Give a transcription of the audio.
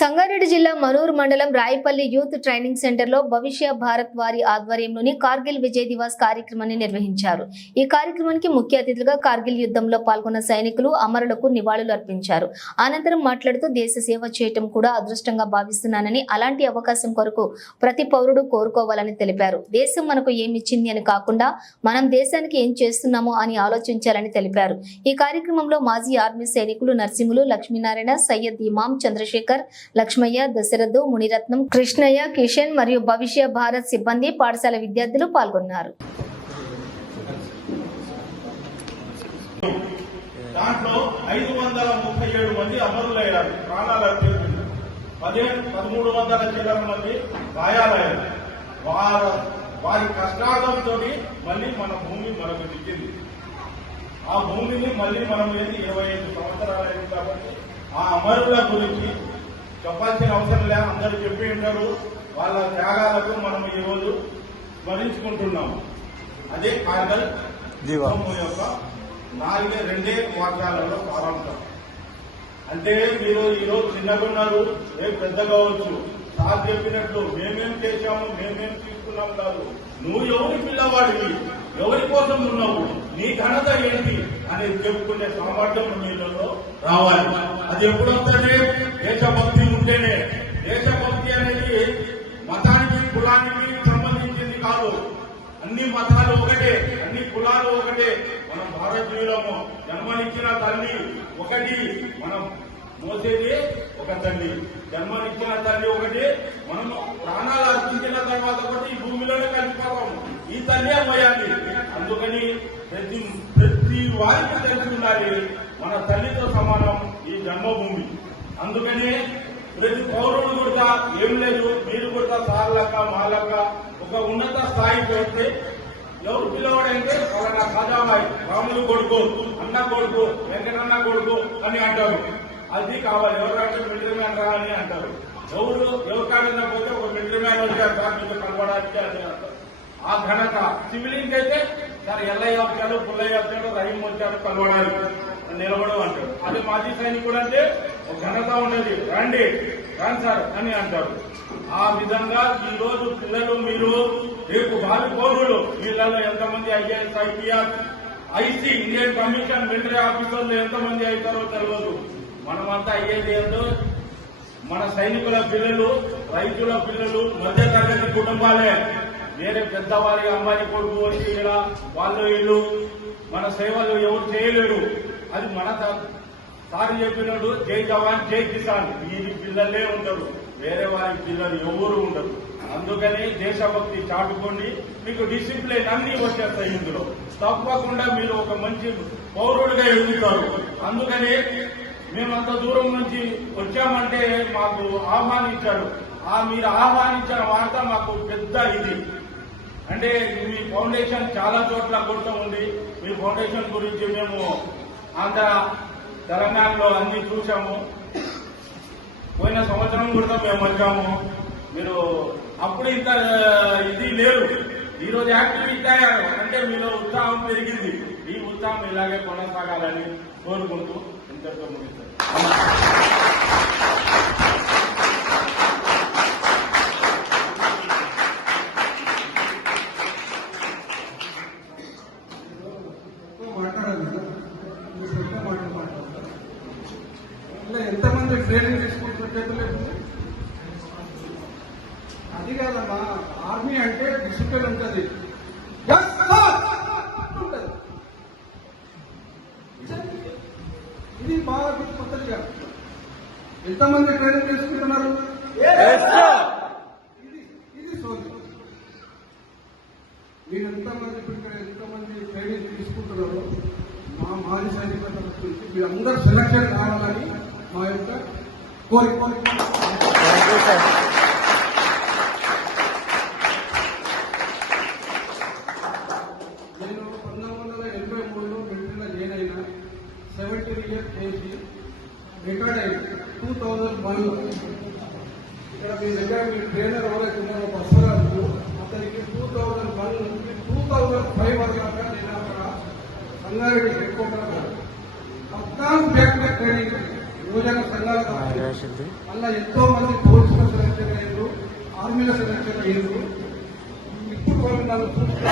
సంగారెడ్డి జిల్లా మనూర్ మండలం Rayapalli youth training centre లో భవిష్య భారత్ వారి ఆధ్వర్యంలోని కార్గిల్ విజయ్ దివాస్ కార్యక్రమాన్ని నిర్వహించారు. ఈ కార్యక్రమానికి ముఖ్య అతిథులుగా కార్గిల్ యుద్ధంలో పాల్గొన్న సైనికులు అమరులకు నివాళులు అర్పించారు. అనంతరం మాట్లాడుతూ దేశ సేవ చేయటం కూడా అదృష్టంగా భావిస్తున్నానని, అలాంటి అవకాశం కొరకు ప్రతి పౌరుడు కోరుకోవాలని తెలిపారు. దేశం మనకు ఏమిచ్చింది అని కాకుండా మనం దేశానికి ఏం చేస్తున్నామో అని ఆలోచించాలని తెలిపారు. ఈ కార్యక్రమంలో మాజీ ఆర్మీ సైనికులు నర్సింహులు, లక్ష్మీనారాయణ, సయ్యద్ ఇమాం, చంద్రశేఖర్, లక్ష్మయ్య, దశరథు, మునిరత్నం, కృష్ణయ్య, కిషన్ మరియు భవిష్య భారత్ సిబ్బంది, పాఠశాల విద్యార్థులు పాల్గొన్నారు. దాంట్లో 537 మంది అమరులయ్యారు, ప్రాణాలు అర్పించారు. 1300 చిల్లర మంది గాయాలయ్యారు. వారి కష్టాలతో మళ్ళీ మన భూమి మనకు దిక్కింది. ఆ భూమిని మళ్ళీ మనం 25 సంవత్సరాలు అయింది కాబట్టి ఆ అమరుల గురించి చెప్పాల్సిన అవసరం లే, అందరూ చెప్పి ఉంటారు. వాళ్ళ త్యాగాలకు మనం ఈ రోజు స్మరించుకుంటున్నాము. అదే కార్గిల్ యొక్క 2 వాక్యాలలో సారాంశం. అంటే మీరు ఈరోజు చిన్నగా ఉన్నారు, రేపు పెద్ద కావచ్చు. సార్ చెప్పినట్లు మేమేం చేశాము, మేమేం తీసుకున్నాం కాదు. నువ్వు ఎవరి పిల్లవాడివి, ఎవరి కోసం ఉన్నావు, నీ ఘనత ఏంటి అనేది చెప్పుకునే సామర్థ్యం నీళ్ళలో రావాలి. అది ఎప్పుడొస్తుంది? దేశభక్తి ఉంటేనే. దేశభక్తి అనేది మతానికి, కులానికి సంబంధించింది కాదు. అన్ని మతాలు ఒకటే, అన్ని కులాలు ఒకటే. మనం భారతీయులము. జన్మనిచ్చిన తల్లి ఒకటి, మనం మోసేది ఒక తల్లి. జన్మనిచ్చిన తల్లి ఒకటి, మనం ప్రాణాలు అర్పించిన తర్వాత కూడా ఈ భూమిలోనే కలిసిపోతాము. ఈ తల్లి పోయాలి. అందుకని ప్రతి వారికి తెలిసి ఉండాలి, మన తల్లితో సమానం ఈ జన్మభూమి. అందుకని ప్రతి పౌరుడు కూడా ఏం లేదు, మీరు కూడా సార్ లెక్క మా లెక్క ఒక ఉన్నత స్థాయికి వస్తే ఎవరు పిలవడంటే వాళ్ళ ఖాజాబాయి, రాములు కొడుకు, అన్న కొడుకు, వెంకటన్న కొడుకు అని అంటారు. అది కావాలి. ఎవరంటే మిలిటరీ మ్యాన్ రా అని అంటారు. ఎవరికాడన్నా పోతే ఒక మిలిటరీ మ్యాన్ వచ్చారు సార్ మీకు కలవడానికి అని అంటారు. ఆ ఘనత సివిలియన్ అయితే సార్ ఎల్లయ్య వచ్చాడు, పుల్లయ్య వచ్చాడు, రహీం వచ్చాడు కలవడానికి, నిలబడు అంటాడు. అది మాజీ సైనికుడు అంటే ఒక ఘనత ఉన్నది. రండి సార్ అని అంటారు. ఆ విధంగా ఈ రోజు పిల్లలు, మీరు రేపు భావి పౌరులు, వీళ్ళలో ఎంతమంది IAS, IPR, IC, Indian commission, military ఆఫీసర్లు ఎంతమంది అవుతారో తెలియదు. మనమంతా అయ్యేది ఏంటో మన సైనికుల పిల్లలు, రైతుల పిల్లలు, మధ్యతరగతి కుటుంబాలే. వేరే పెద్దవారి అమ్మాయి కొడుకు వచ్చి ఇలా వాళ్ళు వీళ్ళు మన సేవలు ఎవరు చేయలేరు. అది మన సార్ చెప్పినట్టు జై జవాన్ జై కిసాన్, వీరి పిల్లలే ఉంటారు, వేరే వారి పిల్లలు ఎవరు ఉండరు. అందుకని దేశభక్తి చాటుకోండి, మీకు డిసిప్లిన్ అన్ని వచ్చేస్తాయి. ఇందులో తప్పకుండా మీరు ఒక మంచి పౌరుడిగా ఎదుగుతారు. అందుకని మేమంత దూరం నుంచి వచ్చామంటే మాకు ఆహ్వానించారు. మీరు ఆహ్వానించిన వార్త మాకు పెద్ద ఇది. అంటే మీ ఫౌండేషన్ చాలా చోట్ల కొడుతూ ఉంది. మీ ఫౌండేషన్ గురించి మేము ఆంధ్ర, తెలంగాణలో అన్ని చూసాము. పోయిన సంవత్సరం కూడా మేము వచ్చాము. మీరు అప్పుడు ఇంత ఇది లేరు, ఈరోజు యాక్టివిటీ అయ్యారు. అంటే మీలో ఉత్సాహం పెరిగింది. ఈ ఉత్సాహం ఇలాగే కొనసాగాలని కోరుకుంటూ ఇంతతో ముగిస్తారు. ఎంతమంది ట్రైనింగ్ తీసుకుంటున్నట్లేదు? అది కాదమ్మా, ఆర్మీ అంటే డిసిప్లిన్ ఉంటుంది. ఇది బాగా కొత్తగా ఎంతమంది ట్రైనింగ్ తీసుకుంటున్నారు? ఇది సోదరు, మీరు ఎంతమంది ట్రైనింగ్ తీసుకుంటున్నారో మా మాజీ సైనికుల గురించి మీరందరూ సెలక్షన్ కావాలని మా యొక్క కోరిక. నేను 1983లో మిలిటరీలో జాయిన్ అయినా. 17 ఇయర్స్ చేసి రిటైర్డ్ అయింది 2001లో. ఇక్కడ మీ దగ్గర మీ ట్రైనర్ ఎవరైతే ఉన్నారో వస్తారు, అతనికి 2001 నుంచి 2005 వరకు నేను అక్కడ Sangareddy head quarter 14 back training యువజన సంఘాల తరఫున అలా ఎంతో మంది పోలీసుల సెలక్షన్ అయ్యారు, ఆర్మీల సెలక్షన్ అయ్యారు. ఇప్పుడు వాళ్ళు నన్ను చూస్తే